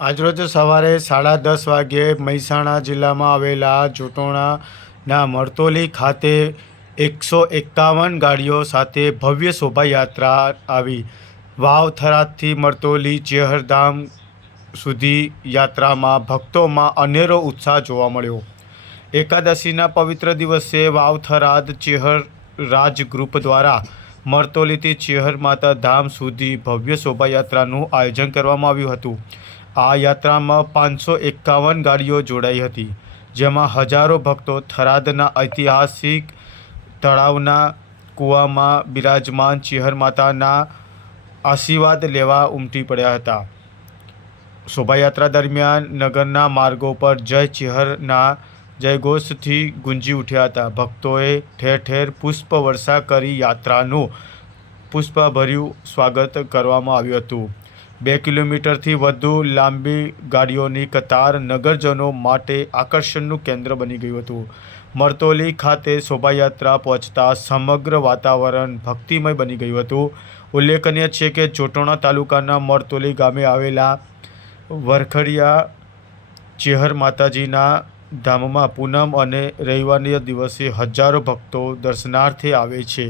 આજરોજ સવારે 10:30 વાગ્યે મહેસાણા જિલ્લામાં આવેલા જોટોણાના મરતોલી ખાતે 151 ગાડીઓ સાથે ભવ્ય શોભાયાત્રા આવી. વાવ થરાદથી મરતોલી ચેહરધામ સુધી યાત્રામાં ભક્તોમાં અનેરો ઉત્સાહ જોવા મળ્યો. એકાદશીના પવિત્ર દિવસે વાવ થરાદ ચેહર રાજ ગ્રુપ દ્વારા મરતોલીથી ચેહર માતા ધામ સુધી ભવ્ય શોભાયાત્રાનું આયોજન કરવામાં આવ્યું હતું. આ યાત્રામાં 551 ગાડીઓ જોડાઈ હતી, જેમાં હજારો ભક્તો થરાદના ઐતિહાસિક તળાવના કૂવામાં બિરાજમાન ચેહર માતાના આશીર્વાદ લેવા ઉમટી પડ્યા હતા. શોભાયાત્રા દરમિયાન નગરના માર્ગો પર જય ચેહરના જયઘોષથી ગુંજી ઉઠ્યા હતા. ભક્તોએ ઠેર ઠેર પુષ્પવર્ષા કરી યાત્રાનું પુષ્પભર્યું સ્વાગત કરવામાં આવ્યું હતું. 2 કિલોમીટરથી વધુ લાંબી ગાડીઓની કતાર નગરજનો માટે આકર્ષણનું કેન્દ્ર બની ગયું હતું. મરતોલી ખાતે શોભાયાત્રા પહોંચતા સમગ્ર વાતાવરણ ભક્તિમય બની ગયું હતું. ઉલ્લેખનીય છે કે જોટોણા તાલુકાના મરતોલી ગામે આવેલા વરખડિયા ચેહર માતાજીના ધામમાં પૂનમ અને રવિવારના દિવસે હજારો ભક્તો દર્શનાર્થે આવે છે.